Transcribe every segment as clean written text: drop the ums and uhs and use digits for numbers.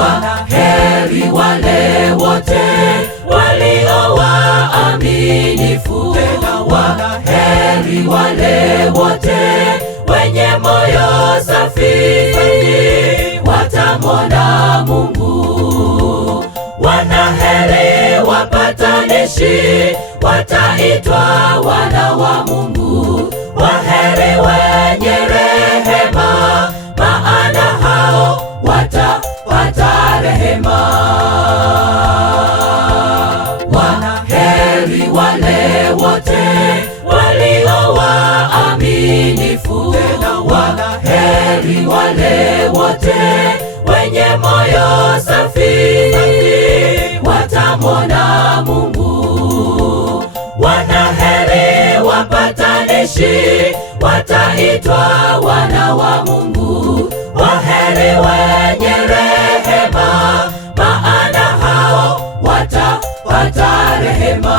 Waheri wale wote walio waaminifu, waheri wale wote wenye moyo safi, watamwona Mungu. Wanaheri wapatanishi, wataitwa wana wa Mungu. Waheri wenye rehema, maana hao watapata rehema. Waheri wale wote walio waaminifu, waheri wale wote wenye moyo safi, watamwona Mungu. Wanaheri wapatanishi, wataitwa wana wa Mungu. Waheri wenye rehema, maana hao watapata rehema.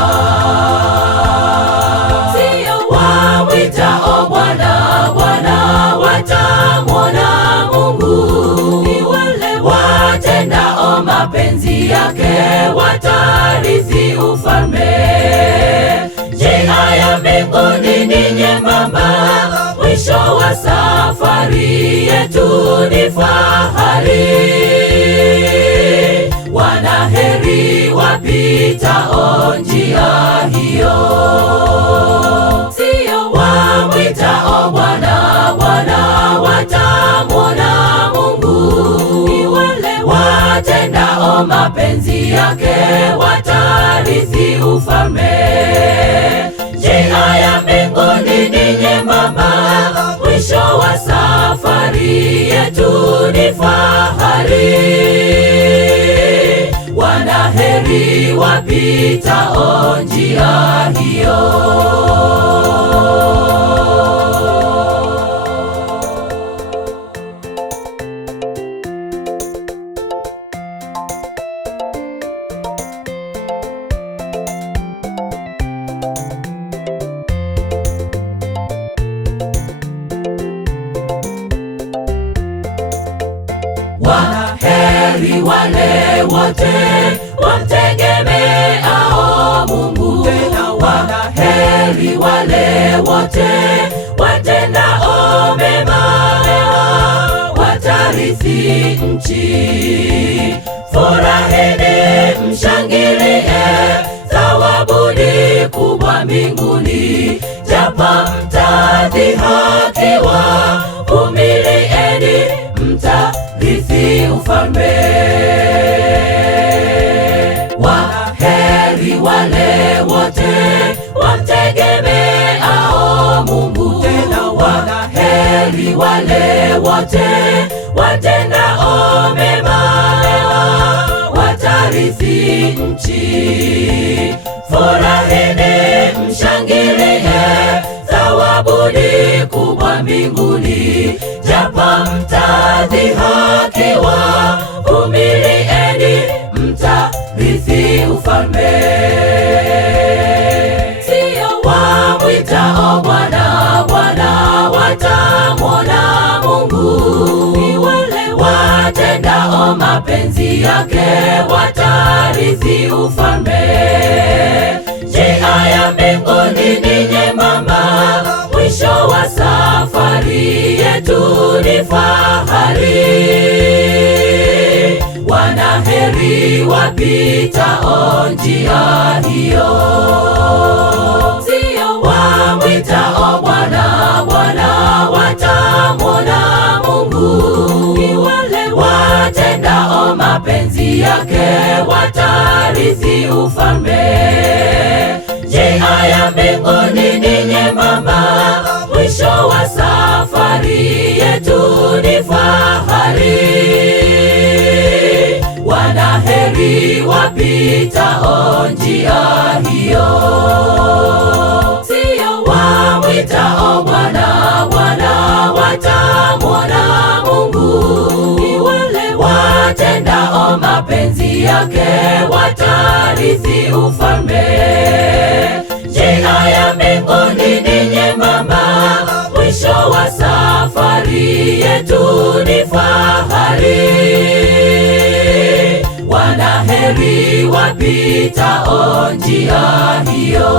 Sio wamwitao Bwana, Bwana watamwona Mungu. Ni wale watendao mapenzi yake, watarithi ufalme. Njia ya mbinguni ni nyembamba, mwisho wa safari yetu ni fahari. Wanaheri wapitao njia hiyo. Sio wamwitao Bwana, Bwana watamwona Mungu. Ni wale watendao mapenzi yake, watarithi ufalme. Njia ya mbinguni ni nyembamba, mwisho wa safari yetu ni fahari. Wanaheri wapitao njia hiyo. Waheri wale wote wamtegemeao Mungu. Waheri wale wote watendao mema, watarithi nchi. Furahini mshangilie, thawabu ni kubwa mbinguni. Japo mtadhihakiwa, vumilieni, mtarithi ufalme. Waheri wale wote wamtegemeao Mungu. Waheri wale wote watendao mema, watarithi nchi. Furahini mshangilie, thawabu ni kubwa mbinguni. Japo mtadhihakiwa, vumilieni, mtarithi ufalme. Sio wamwitao Bwana, Bwana watamwona Mungu. Ni wale watendao mapenzi yake, watarithi ufalme. Njia ya mbinguni ni nyembamba, mwisho wa safari yetu ni fahari. Wanaheri wapitao njia hiyo. Sio wamwitao Bwana, Bwana watamwona Mungu. Ni wale watendao mapenzi yake, watarithi ufalme. Njia ya mbinguni ni nyembamba, mwisho wa safari yetu ni fahari. Wanaheri wapitao njia hiyo. Sio wamwitao Bwana, Bwana watamwona Mungu. Ni wale watendao mapenzi yake, watarithi ufalme. Njia ya mbinguni ni nyembamba, mwisho wa safari yetu ni fahari. wapitao njia hiyo.